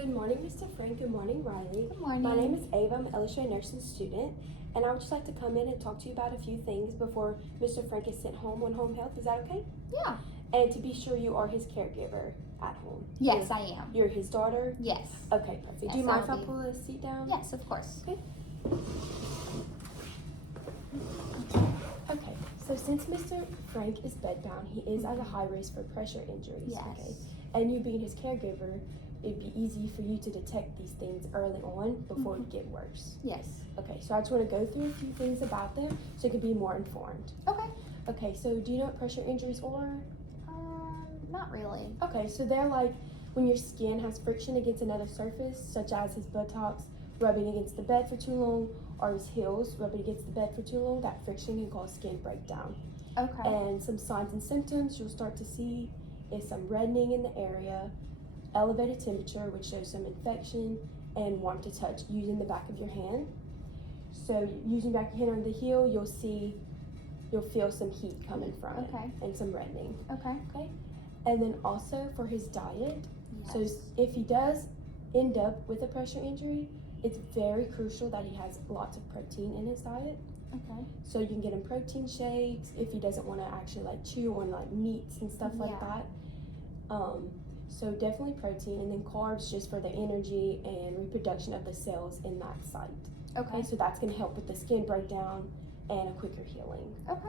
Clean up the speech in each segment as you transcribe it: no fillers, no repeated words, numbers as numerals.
Good morning, Mr. Frank. Good morning, Riley. Good morning. My name is Ava. I'm an illustrated nursing student, and I would just like to come in and talk to you about a few things before Mr. Frank is sent home on home health. Is that okay? Yeah. And to be sure you are his caregiver at home. Yes, I am. You're his daughter? Yes. Okay, perfect. Yes, Do you mind if I I'll be. pull a seat down? Yes, of course. Okay. Okay, so since Mr. Frank is bedbound, he is at a high risk for pressure injuries. Yes. Okay. And you being his caregiver, it'd be easy for you to detect these things early on before it get worse. Yes. Okay, so I just want to go through a few things about them so you can be more informed. Okay. Okay, so do you know what pressure injuries are? Not really. Okay, so they're like when your skin has friction against another surface, such as his buttocks rubbing against the bed for too long, or his heels rubbing against the bed for too long. That friction can cause skin breakdown. Okay. And some signs and symptoms you'll start to see is some reddening in the area, elevated temperature, which shows some infection, and warmth to touch using the back of your hand. So using back your hand on the heel, you'll feel some heat coming from it and some reddening. Okay. Okay. And then also for his diet, Yes. so if he does end up with a pressure injury, it's very crucial that he has lots of protein in his diet. Okay. So you can get him protein shakes if he doesn't want to actually like chew on like meats and stuff like that. So definitely protein, and then carbs just for the energy and reproduction of the cells in that site. Okay. So that's going to help with the skin breakdown and a quicker healing. Okay.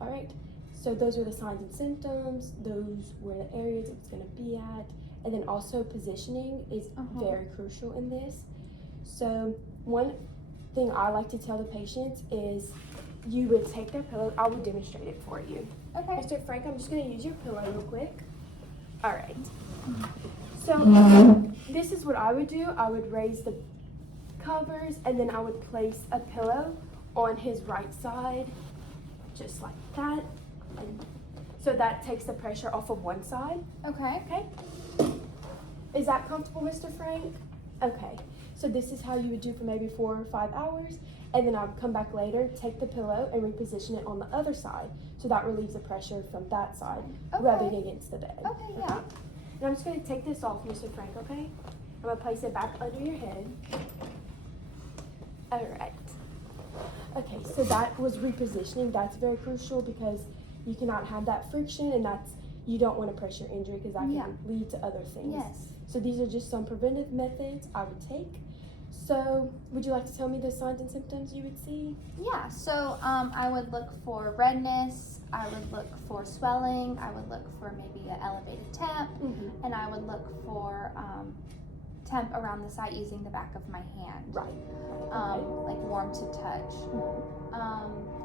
All right. So those are the signs and symptoms. Those were the areas it's going to be at, and then also positioning is very crucial in this. So one thing I like to tell the patients is you would take their pillow. I will demonstrate it for you. Okay. Mr. Frank, I'm just going to use your pillow real quick. All right. So this is what I would do. I would raise the covers, and then I would place a pillow on his right side, just like that. And so that takes the pressure off of one side. Okay. Okay. Is that comfortable, Mr. Frank? Okay. So this is how you would do for maybe 4 or 5 hours, and then I would come back later, take the pillow, and reposition it on the other side. So that relieves the pressure from that side, rubbing against the bed. Okay, yeah. And I'm just going to take this off, Mr. Frank, okay? I'm going to place it back under your head. All right. Okay, so that was repositioning. That's very crucial because you cannot have that friction, and you don't want a pressure injury because that can lead to other things. Yes. So these are just some preventive methods I would take. So would you like to tell me the signs and symptoms you would see? Yeah, so I would look for redness, I would look for swelling, I would look for maybe an elevated temp, and I would look for temp around the site using the back of my hand. Right. Like warm to touch.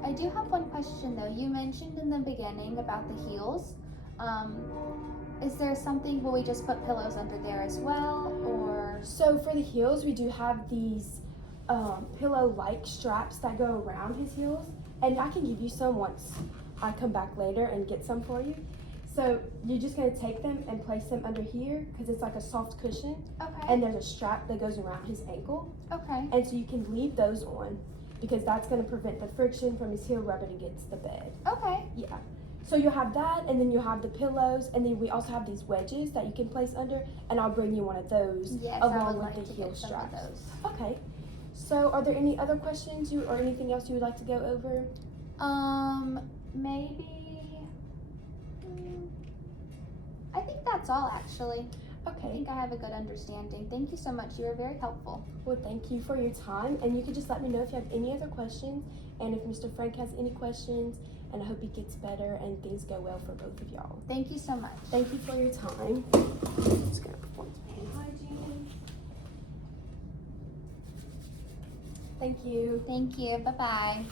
I do have one question though. You mentioned in the beginning about the heels. Is there something, will we just put pillows under there as well, or? So for the heels, we do have these pillow-like straps that go around his heels, and I can give you some once I come back later and get some for you. So you're just gonna take them and place them under here because it's like a soft cushion. Okay. And there's a strap that goes around his ankle. Okay. And so you can leave those on because that's gonna prevent the friction from his heel rubbing against the bed. Okay. Yeah. So you'll have that, and then you'll have the pillows, and then we also have these wedges that you can place under, and I'll bring you one of those along with the heel straps. Okay. So are there any other questions or anything else you would like to go over? Maybe. I think that's all actually. Okay. I think I have a good understanding. Thank you so much. You were very helpful. Well, thank you for your time, and you can just let me know if you have any other questions, and if Mr. Frank has any questions, and I hope he gets better and things go well for both of y'all. Thank you so much. Thank you for your time. Just gonna perform some hand hygiene. Thank you. Thank you. Bye-bye.